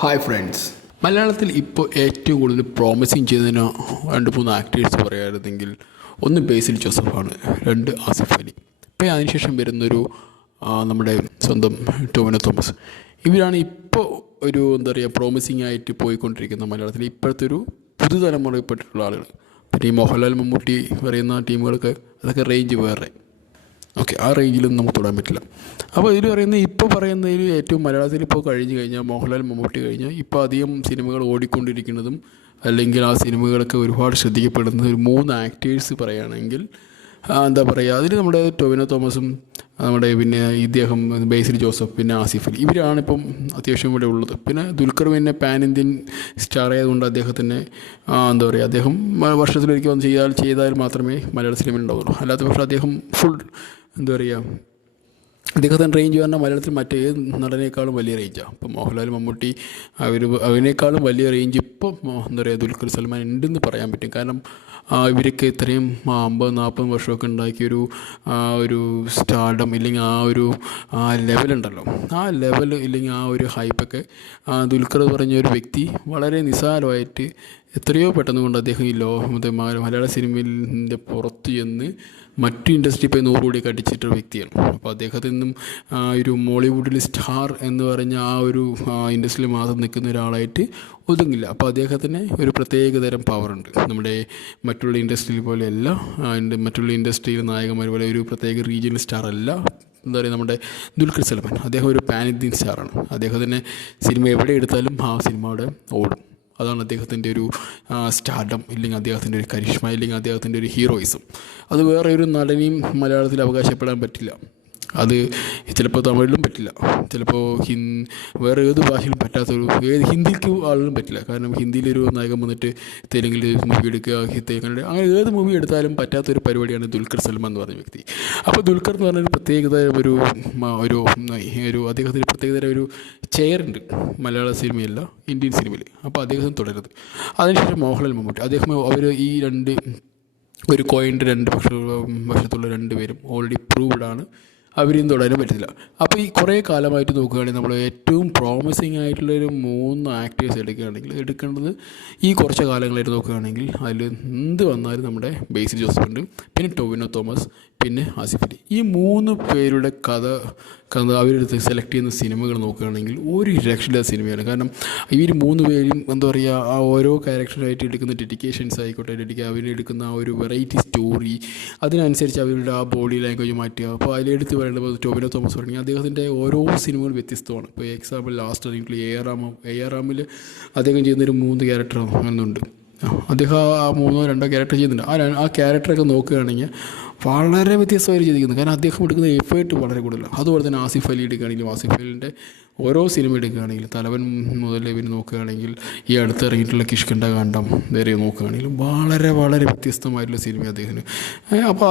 Hi friends, മലയാളത്തിൽ ഇപ്പോൾ ഏറ്റവും കൂടുതൽ പ്രോമിസിങ് ചെയ്തതിന് രണ്ട് മൂന്ന് ആക്ടേഴ്സ് പറയുകയായിരുന്നെങ്കിൽ ഒന്ന് ബേസിൽ ജോസഫാണ്, രണ്ട് ആസിഫ് അലി. ഇപ്പം അതിനുശേഷം വരുന്നൊരു നമ്മുടെ സ്വന്തം ടോവിനോ തോമസ്. ഇവരാണ് ഇപ്പോൾ ഒരു എന്താ പറയുക പ്രോമിസിങ് ആയിട്ട് പോയിക്കൊണ്ടിരിക്കുന്ന മലയാളത്തിൽ ഇപ്പോഴത്തെ ഒരു പുതുതലമുറയിൽപ്പെട്ടിട്ടുള്ള ആളുകൾ. പിന്നെ ഈ മോഹൻലാൽ മമ്മൂട്ടി പറയുന്ന ടീമുകൾക്ക് അതൊക്കെ റേഞ്ച് വേറെ. ഓക്കെ, ആ റേഞ്ചിലൊന്നും നമുക്ക് തൊടാൻ പറ്റില്ല. അപ്പോൾ ഇതിൽ പറയുന്ന ഇപ്പോൾ പറയുന്നതിൽ ഏറ്റവും മലയാളത്തിൽ ഇപ്പോൾ കഴിഞ്ഞ് കഴിഞ്ഞാൽ മോഹൻലാൽ മമ്മൂട്ടി കഴിഞ്ഞാൽ ഇപ്പോൾ അധികം സിനിമകൾ ഓടിക്കൊണ്ടിരിക്കുന്നതും അല്ലെങ്കിൽ ആ സിനിമകളൊക്കെ ഒരുപാട് ശ്രദ്ധിക്കപ്പെടുന്ന ഒരു മൂന്ന് ആക്ടേഴ്സ് പറയുകയാണെങ്കിൽ എന്താ പറയുക, അതിൽ നമ്മുടെ ടോവിനോ തോമസും നമ്മുടെ പിന്നെ ഇദ്ദേഹം ബേസിൽ ജോസഫ് പിന്നെ ആസിഫ് അലി, ഇവരാണിപ്പം അത്യാവശ്യം ഇവിടെ ഉള്ളത്. പിന്നെ ദുൽഖർ പിന്നെ പാൻ ഇന്ത്യൻ സ്റ്റാർ ആയതുകൊണ്ട് അദ്ദേഹത്തിന് എന്താ പറയുക, അദ്ദേഹം വർഷത്തിലൊരിക്കൽ വന്ന് ചെയ്താൽ മാത്രമേ മലയാള സിനിമ ഉണ്ടാവുള്ളൂ. അല്ലാത്ത പക്ഷേ അദ്ദേഹം ഫുൾ എന്താ പറയുക, അദ്ദേഹത്തിൻ്റെ റേഞ്ച് പറഞ്ഞാൽ മലയാളത്തിൽ മറ്റേ നടനേക്കാളും വലിയ റേഞ്ചാണ്. ഇപ്പോൾ മോഹൻലാൽ മമ്മൂട്ടി അവനേക്കാളും വലിയ റേഞ്ച് ഇപ്പോൾ എന്താ പറയുക ദുൽഖർ സൽമാൻ ഉണ്ടെന്ന് പറയാൻ പറ്റും. കാരണം ഇവരൊക്കെ ഇത്രയും 50-40 വർഷമൊക്കെ ഉണ്ടാക്കിയൊരു ഒരു സ്റ്റാർഡം ഇല്ലെങ്കിൽ ആ ലെവലുണ്ടല്ലോ, ആ ലെവൽ ഇല്ലെങ്കിൽ ആ ഒരു ഹൈപ്പൊക്കെ ദുൽഖർ പറഞ്ഞ ഒരു വ്യക്തി വളരെ നിസ്സാരമായിട്ട് എത്രയോ പെട്ടെന്ന് കൊണ്ട് അദ്ദേഹം ഈ മലയാള സിനിമയിൻ്റെ പുറത്ത് ചെന്ന് മറ്റു ഇൻഡസ്ട്രി ഇപ്പോൾ 100 കോടിയൊക്കെ അടിച്ചിട്ടൊരു വ്യക്തിയാണ്. അപ്പോൾ അദ്ദേഹത്തിൽ നിന്നും ഒരു മോളിവുഡിൽ സ്റ്റാർ എന്ന് പറഞ്ഞ ആ ഒരു ഇൻഡസ്ട്രിയിൽ മാത്രം നിൽക്കുന്ന ഒരാളായിട്ട് ഒതുങ്ങില്ല. അപ്പോൾ അദ്ദേഹത്തിന് ഒരു പ്രത്യേകതരം പവറുണ്ട്. നമ്മുടെ മറ്റുള്ള ഇൻഡസ്ട്രിയിൽ പോലെയല്ല, മറ്റുള്ള ഇൻഡസ്ട്രിയിൽ നായകന്മാർ പോലെ ഒരു പ്രത്യേക റീജിയണൽ സ്റ്റാർ അല്ല. എന്താ പറയുക, നമ്മുടെ ദുൽഖർ സൽമാൻ അദ്ദേഹം ഒരു പാൻ ഇന്ത്യൻ സ്റ്റാറാണ്. അദ്ദേഹത്തിന് സിനിമ എവിടെ എടുത്താലും ആ സിനിമ അവിടെ ഓടും. അതാണ് അദ്ദേഹത്തിൻ്റെ ഒരു സ്റ്റാർഡം ഇല്ലെങ്കിൽ അദ്ദേഹത്തിൻ്റെ ഒരു കരിഷ്മ ഇല്ലെങ്കിൽ അദ്ദേഹത്തിൻ്റെ ഒരു ഹീറോയിസം. അത് വേറെ ഒരു നടനെയും മലയാളത്തിൽ അവകാശപ്പെടാൻ പറ്റില്ല. അത് ചിലപ്പോൾ തമിഴിലും പറ്റില്ല, ചിലപ്പോൾ വേറെ ഏത് ഭാഷയിലും പറ്റാത്തൊരു ഹിന്ദിക്ക് ആളിലും പറ്റില്ല. കാരണം ഹിന്ദിയിലൊരു നായകൻ വന്നിട്ട് തെലുങ്കിൽ മൂവി എടുക്കുക, അങ്ങനെ ഏത് മൂവി എടുത്താലും പറ്റാത്തൊരു പരിപാടിയാണ് ദുൽഖർ സൽമാൻ എന്ന് പറഞ്ഞ വ്യക്തി. അപ്പോൾ ദുൽഖർ എന്ന് പറഞ്ഞൊരു പ്രത്യേകത ഒരു അദ്ദേഹത്തിന് പ്രത്യേകതര ഒരു ചെയറുണ്ട് മലയാള സിനിമയല്ല ഇന്ത്യൻ സിനിമയിൽ. അപ്പോൾ അദ്ദേഹത്തിന് തുടരുന്നത്. അതിനുശേഷം മോഹൻലാൽ മമ്മൂട്ടി, അവർ ഈ ഒരു കോയിൻ്റെ രണ്ട് പക്ഷത്തുള്ള രണ്ടുപേരും ഓൾറെഡി പ്രൂവ്ഡാണ്, അവരെയും തുടരാൻ പറ്റില്ല. അപ്പോൾ ഈ കുറേ കാലമായിട്ട് നോക്കുകയാണെങ്കിൽ നമ്മൾ ഏറ്റവും പ്രോമിസിങ് ആയിട്ടുള്ളൊരു 3 ആക്ടേഴ്സ് എടുക്കേണ്ടത് ഈ കുറച്ച് കാലങ്ങളായിട്ട് നോക്കുകയാണെങ്കിൽ അതിൽ എന്ത് വന്നാലും നമ്മുടെ ബേസിൽ ജോസഫ് ഉണ്ട്, പിന്നെ ടോവിനോ തോമസ്, പിന്നെ ആസിഫ് അലി. ഈ 3 പേരുടെ കഥ അവരെടുത്ത് സെലക്ട് ചെയ്യുന്ന സിനിമകൾ നോക്കുകയാണെങ്കിൽ ഒരു രക്ഷയില്ലാത്ത സിനിമയാണ്. കാരണം ഇവർ 3 പേരും എന്താ പറയുക, ആ ഓരോ ക്യാരക്ടറായിട്ട് എടുക്കുന്ന ഡെഡിക്കേഷൻസ് ആയിക്കോട്ടെ, അവരെടുക്കുന്ന ആ ഒരു വെറൈറ്റി സ്റ്റോറി, അതിനനുസരിച്ച് അവരുടെ ആ ബോഡി ലാംഗ്വേജ് മാറ്റുക. അപ്പോൾ അതിലെടുത്ത് പറയേണ്ടത് ടോവിനോ തോമസ് പറഞ്ഞാൽ അദ്ദേഹത്തിൻ്റെ ഓരോ സിനിമകൾ വ്യത്യസ്തമാണ്. ഇപ്പോൾ എക്സാമ്പിൾ ലാസ്റ്റ് ആണെങ്കിൽ എ ആർ റാമിൽ അദ്ദേഹം ചെയ്യുന്നൊരു 3 ക്യാരക്ടർ അങ്ങനെയുണ്ട്. അദ്ദേഹം ആ 3-2 ക്യാരക്ടർ ചെയ്യുന്നുണ്ട്. ആ ക്യാരക്ടറൊക്കെ നോക്കുകയാണെങ്കിൽ വളരെ വ്യത്യസ്തമായിട്ട് ചെയ്തിരിക്കുന്നത്. കാരണം അദ്ദേഹം എടുക്കുന്ന എഫേർട്ട് വളരെ കൂടുതലാണ്. അതുപോലെ തന്നെ ആസിഫ് അലി എടുക്കുകയാണെങ്കിലും ആസിഫ് അലിൻ്റെ ഓരോ സിനിമ എടുക്കുകയാണെങ്കിൽ തലവൻ മുതൽ ഇവർ നോക്കുകയാണെങ്കിൽ ഈ അടുത്തിറങ്ങിയിട്ടുള്ള കിഷ്കിന്ധ കാണ്ഡം വേറെ നോക്കുകയാണെങ്കിലും വളരെ വളരെ വ്യത്യസ്തമായിട്ടുള്ള സിനിമ അദ്ദേഹത്തിന്. അപ്പോൾ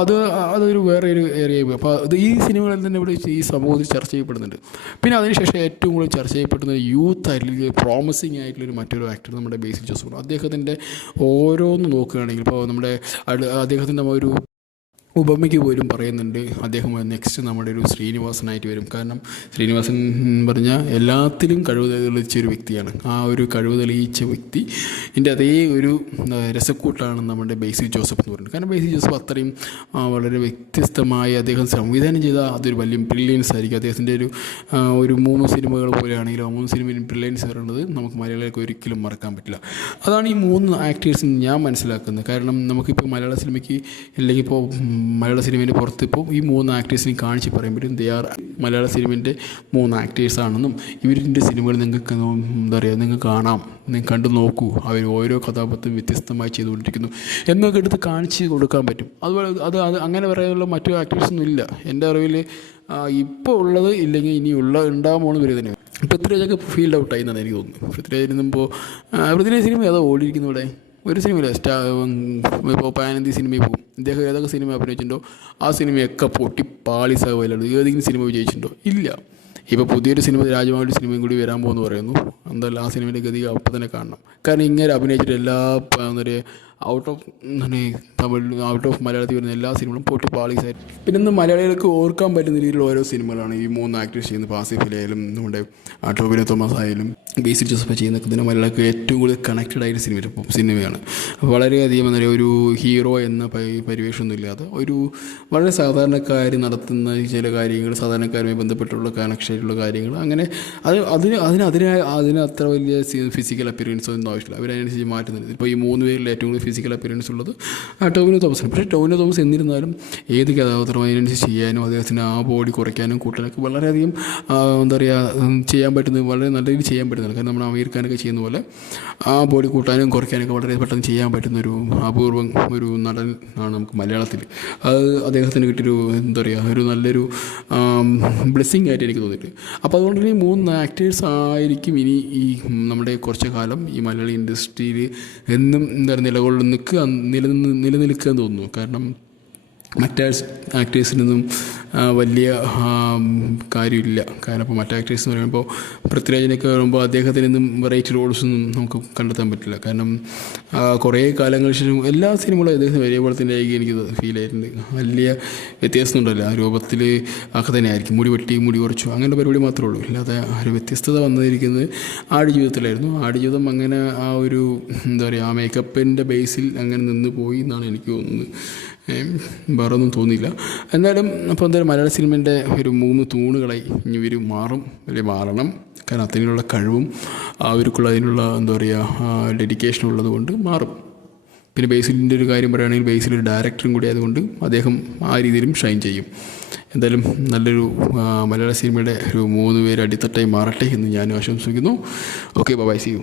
അതൊരു വേറെ ഒരു ഏരിയ. അപ്പോൾ ഈ സിനിമകളിൽ തന്നെ ഇവിടെ ഈ സമൂഹത്തിൽ ചർച്ച ചെയ്യപ്പെടുന്നുണ്ട്. പിന്നെ അതിനുശേഷം ഏറ്റവും കൂടുതൽ ചർച്ച ചെയ്യപ്പെടുന്ന യൂത്ത് ആയിട്ടുള്ള പ്രോമിസിങ് ആയിട്ടുള്ളൊരു മറ്റൊരു ആക്ടർ നമ്മുടെ ബേസിൽ ജോസഫ്. അദ്ദേഹത്തിൻ്റെ ഓരോന്ന് നോക്കുകയാണെങ്കിൽ ഇപ്പോൾ നമ്മുടെ അദ്ദേഹത്തിൻ്റെ ഒരു ഉപമയ്ക്ക് പോലും പറയുന്നുണ്ട് അദ്ദേഹം നെക്സ്റ്റ് നമ്മുടെ ഒരു ശ്രീനിവാസനായിട്ട് വരും. കാരണം ശ്രീനിവാസൻ പറഞ്ഞാൽ എല്ലാത്തിലും കഴിവ് തെളിയിച്ചൊരു വ്യക്തിയാണ്. ആ ഒരു കഴിവ് തെളിയിച്ച വ്യക്തി എൻ്റെ അതേ ഒരു രസക്കൂട്ടാണ് നമ്മുടെ ബേസിൽ ജോസഫ് എന്ന് പറയുന്നത്. കാരണം ബേസിൽ ജോസഫ് അത്രയും വളരെ വ്യത്യസ്തമായി അദ്ദേഹം സംവിധാനം ചെയ്ത അതൊരു വലിയ ബ്രില്യൻസ് ആയിരിക്കും. അദ്ദേഹത്തിൻ്റെ ഒരു 3 സിനിമകൾ പോലെയാണെങ്കിലും ആ 3 സിനിമയിൽ ബ്രില്യൻസ് പറയുന്നത് നമുക്ക് മലയാളികൾക്ക് ഒരിക്കലും മറക്കാൻ പറ്റില്ല. അതാണ് ഈ 3 ആക്ടേഴ്സിന് ഞാൻ മനസ്സിലാക്കുന്നത്. കാരണം നമുക്കിപ്പോൾ മലയാള സിനിമയ്ക്ക് ഇല്ലെങ്കിൽ ഇപ്പോൾ മലയാള സിനിമേൻ്റെ പുറത്ത് ഇപ്പോൾ ഈ 3 ആക്ടേഴ്സിനെ കാണിച്ച് പറയുമ്പോഴും മലയാള സിനിമേൻ്റെ 3 ആക്ടേഴ്സാണെന്നും ഇവരുടെ സിനിമകൾ നിങ്ങൾക്ക് എന്താ പറയുക, നിങ്ങൾക്ക് കാണാം, നിങ്ങൾ കണ്ടു നോക്കൂ, അവർ ഓരോ കഥാപാത്രം വ്യത്യസ്തമായി ചെയ്തുകൊണ്ടിരിക്കുന്നു എന്നൊക്കെ എടുത്ത് കാണിച്ച് കൊടുക്കാൻ പറ്റും. അതുപോലെ അത് അങ്ങനെ പറയാനുള്ള മറ്റു ആക്ടേഴ്സൊന്നും ഇല്ല എൻ്റെ അറിവിൽ ഇപ്പോൾ ഉള്ളത്, ഇല്ലെങ്കിൽ ഇനിയുള്ള ഉണ്ടാകുമ്പോൾ വരെ തന്നെ. പൃഥ്വിരാജൊക്കെ ഫീൽഡ് ഔട്ടായി എന്നാണ് എനിക്ക് തോന്നുന്നു. പൃഥ്വിരാജ് ഇരുന്നപ്പോൾ പൃഥ്വിരാജ് സിനിമ ഏതോ ഓടിയിരിക്കുന്നു ഇവിടെ ഒരു സിനിമയില്ല ഇപ്പോൾ പാനന്തി സിനിമയിൽ പോകും. ഇദ്ദേഹം ഏതൊക്കെ സിനിമ അഭിനയിച്ചിട്ടുണ്ടോ ആ സിനിമയൊക്കെ പൊട്ടി പാളിസാകുമല്ലോ. ഏതെങ്കിലും സിനിമ വിജയിച്ചിട്ടുണ്ടോ? ഇല്ല. ഇപ്പോൾ പുതിയൊരു സിനിമ രാജമൗലി സിനിമയും കൂടി വരാൻ പോകുമെന്ന് പറയുന്നു. എന്തായാലും ആ സിനിമയുടെ ഗതി അപ്പം തന്നെ കാണണം. കാരണം ഇങ്ങനെ അഭിനയിച്ചിട്ട് എല്ലാ എന്താ പറയുക ഔട്ട് ഓഫ് മലയാളത്തിൽ വരുന്ന എല്ലാ സിനിമകളും പൊട്ടി പാളീസായിട്ട്. പിന്നെ ഇന്ന് മലയാളികൾക്ക് ഓർക്കാൻ പറ്റുന്ന രീതിയിലുള്ള ഓരോ സിനിമകളാണ് ഈ 3 ആക്ടേഴ്സ് ചെയ്യുന്നത്. ആസിഫ് അലി ആയാലും നമ്മുടെ ടോവിനോ തോമസ് ആയാലും ബേസിൽ ജോസഫ് ചെയ്യുന്ന മലയാളികൾക്ക് ഏറ്റവും കൂടുതൽ കണക്റ്റഡ് ആയിട്ട് സിനിമയാണ്. വളരെയധികം എന്താ പറയുക, ഒരു ഹീറോ എന്ന പരിവേഷമൊന്നും ഇല്ലാതെ ഒരു വളരെ സാധാരണക്കാർ നടത്തുന്ന ചില കാര്യങ്ങൾ, സാധാരണക്കാരുമായി ബന്ധപ്പെട്ടുള്ള കണക്ഷനായിട്ടുള്ള കാര്യങ്ങൾ, അങ്ങനെ അതിന് അത്ര വലിയ ഫിസിക്കൽ അപ്പിയറൻസോ ഒന്നും ആവശ്യമില്ല. അവരനുസരിച്ച് മാറ്റുന്നത്. ഇപ്പോൾ ഈ 3 പേരിൽ ഏറ്റവും കൂടുതൽ ഫിസിക്കൽ അപ്പിയറൻസ് ഉള്ളത് ടോവിനോ തോമസാണ്. പക്ഷേ ടോവിനോ തോമസ് എന്നിരുന്നാലും ഏത് കഥാപാത്രം അതിനനുസരിച്ച് ചെയ്യാനും അദ്ദേഹത്തിന് ആ ബോഡി കുറയ്ക്കാനും കൂട്ടാനൊക്കെ വളരെയധികം എന്താ പറയുക ചെയ്യാൻ പറ്റുന്നത്, വളരെ നല്ല രീതിയിൽ ചെയ്യാൻ പറ്റുന്നത്. കാരണം നമ്മൾ അമീർ ഖാനൊക്കെ ചെയ്യുന്ന പോലെ ആ ബോഡി കൂട്ടാനും കുറയ്ക്കാനൊക്കെ വളരെ പെട്ടെന്ന് ചെയ്യാൻ പറ്റുന്നൊരു അപൂർവം ഒരു നടൻ ആണ് നമുക്ക് മലയാളത്തിൽ. അത് അദ്ദേഹത്തിന് കിട്ടിയൊരു എന്താ പറയുക, ഒരു നല്ലൊരു ബ്ലെസ്സിങ് ആയിട്ട് എനിക്ക് തോന്നിയിട്ടുണ്ട്. അപ്പോൾ അതുകൊണ്ട് തന്നെ 3 ആക്ടേഴ്സ് ആയിരിക്കും ഇനി ഈ നമ്മുടെ കുറച്ച് കാലം ഈ മലയാളി ഇൻഡസ്ട്രിയിൽ എന്നും എന്താ പറയുക നിലനിൽക്കുക എന്ന് തോന്നുന്നു. കാരണം മറ്റ് ആക്ടേഴ്സിനൊന്നും വലിയ കാര്യമില്ല. കാരണം ഇപ്പോൾ മറ്റ് ആക്ടേഴ്സ് എന്ന് പറയുമ്പോൾ പൃഥ്വിരാജിനൊക്കെ വരുമ്പോൾ അദ്ദേഹത്തിനൊന്നും വെറൈറ്റി റോൾസൊന്നും നമുക്ക് കണ്ടെത്താൻ പറ്റില്ല. കാരണം കുറേ കാലങ്ങൾക്ക് ശേഷം എല്ലാ സിനിമകളും അദ്ദേഹത്തിന് ഒരേപോലെ തന്നെ ആയിരിക്കും എനിക്ക് ഫീൽ ആയിട്ടുണ്ട്. വലിയ വ്യത്യാസം ഉണ്ടല്ലോ, ആ രൂപത്തിൽ ഒക്കെ തന്നെ ആയിരിക്കും. മുടി വെട്ടി മുടി കുറച്ചു അങ്ങനെ പരിപാടി മാത്രമേ ഉള്ളൂ. അല്ലാതെ ആ ഒരു വ്യത്യസ്തത വന്നിരിക്കുന്നത് ആടുജീവിതത്തിലായിരുന്നു. ആടുജീവിതം അങ്ങനെ ആ ഒരു എന്താ പറയുക, ആ മേക്കപ്പിൻ്റെ ബേസിൽ അങ്ങനെ നിന്ന് പോയി എന്നാണ് എനിക്ക് തോന്നുന്നത്. വേറെ ഒന്നും തോന്നിയില്ല. എന്നാലും അപ്പോൾ എന്തായാലും മലയാള സിനിമേൻ്റെ ഒരു 3 തൂണുകളായി ഇനി ഇവർ മാറും, അല്ലെങ്കിൽ മാറണം. കാരണം അതിനുള്ള കഴിവും അവർക്കുള്ള അതിനുള്ള എന്താ പറയുക ഡെഡിക്കേഷൻ ഉള്ളത് കൊണ്ട് മാറും. പിന്നെ ബേസിലിൻ്റെ ഒരു കാര്യം പറയുകയാണെങ്കിൽ ബേസിൽ ഒരു ഡയറക്ടറും കൂടി ആയതുകൊണ്ട് അദ്ദേഹം ആ രീതിയിലും ഷൈൻ ചെയ്യും. എന്തായാലും നല്ലൊരു മലയാള സിനിമയുടെ ഒരു 3 പേര് അടിത്തട്ടായി മാറട്ടെ എന്ന് ഞാൻ ആശംസിക്കുന്നു. Okay, bye, see U.